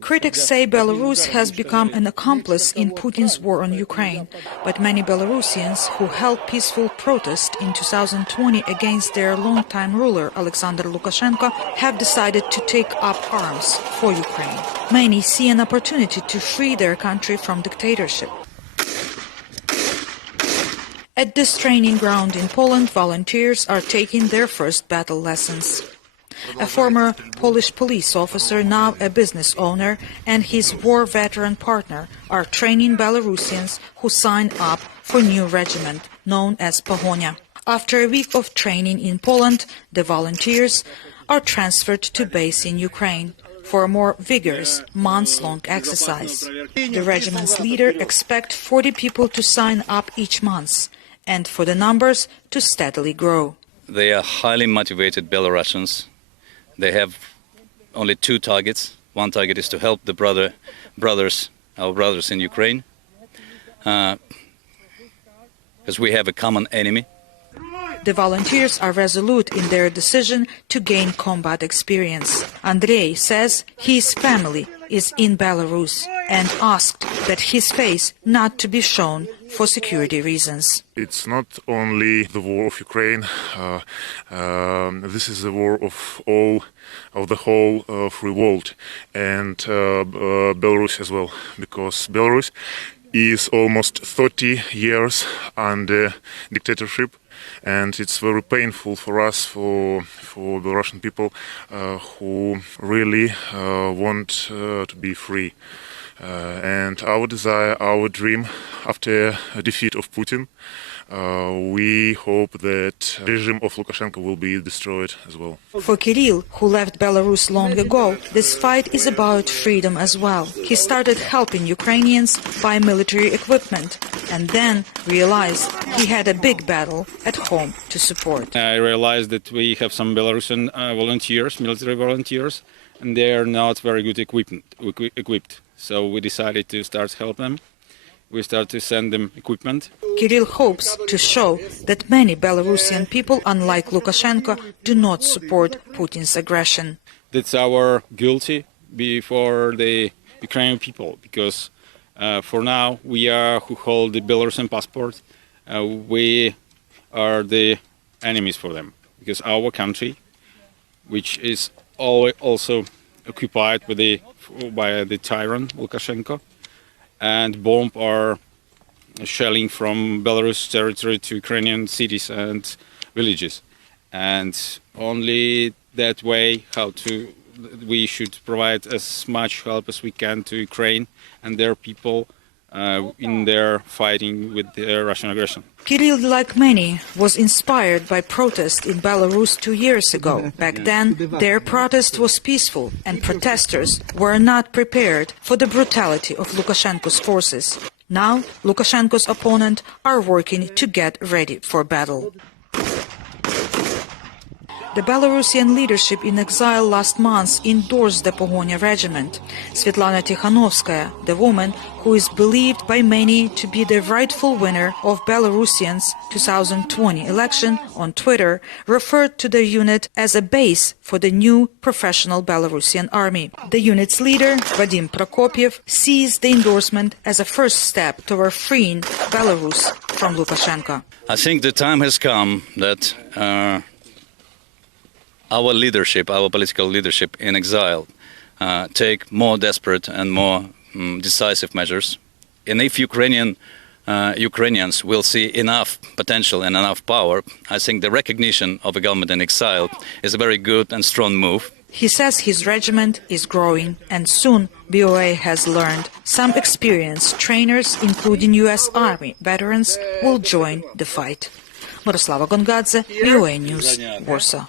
Critics say Belarus has become an accomplice in Putin's war on Ukraine, but many Belarusians who held peaceful protest in 2020 against their longtime ruler Alexander Lukashenko have decided to take up arms for Ukraine. Many see an opportunity to free their country from dictatorship. At this training ground in Poland, volunteers are taking their first battle lessons. A former Polish police officer, now a business owner, and his war veteran partner are training Belarusians who sign up for new regiment known as Pogonia. After a week of training in Poland, the volunteers are transferred to base in Ukraine for a more vigorous, months-long exercise. The regiment's leader expects 40 people to sign up each month, and for the numbers to steadily grow. They are highly motivated Belarusians. They have only two targets. One target is to help the our brothers in Ukraine, because we have a common enemy. The volunteers are resolute in their decision to gain combat experience. Andrei says his family is in Belarus and asked that his face not to be shown for security reasons. It's not only the war of Ukraine. This is the war of the whole free world, and Belarus as well, because Belarus is almost 30 years under dictatorship, and it's very painful for us, for the Russian people who really want to be free. And our desire, our dream, after a defeat of Putin, we hope that the regime of Lukashenko will be destroyed as well. For Kirill, who left Belarus long ago, this fight is about freedom as well. He started helping Ukrainians buy military equipment and then realized he had a big battle at home to support. I realized that we have some Belarusian volunteers, military volunteers, and they are not very good equipped. So we decided to start help them. We start to send them equipment. Kirill hopes to show that many Belarusian people, unlike Lukashenko, do not support Putin's aggression. That's our guilty before the Ukrainian people, because for now we are who hold the Belarusian passport. We are the enemies for them, because our country, which is also occupied by the tyrant Lukashenko, and bomb are shelling from Belarus territory to Ukrainian cities and villages. And only that way we should provide as much help as we can to Ukraine and their people in their fighting with the Russian aggression. Kirill, like many, was inspired by protest in Belarus 2 years ago. Back then, their protest was peaceful, and protesters were not prepared for the brutality of Lukashenko's forces. Now, Lukashenko's opponents are working to get ready for battle. The Belarusian leadership in exile last month endorsed the Pogonia regiment. Svetlana Tikhanovskaya, the woman who is believed by many to be the rightful winner of Belarusians' 2020 election, on Twitter, referred to the unit as a base for the new professional Belarusian army. The unit's leader, Vadim Prokopiev, sees the endorsement as a first step toward freeing Belarus from Lukashenko. I think the time has come that our leadership, our political leadership in exile, take more desperate and more decisive measures. And if Ukrainians will see enough potential and enough power, I think the recognition of a government in exile is a very good and strong move. He says his regiment is growing, and soon VOA has learned some experienced trainers, including U.S. Army veterans, will join the fight. Miroslava Gongadze, VOA News, Warsaw.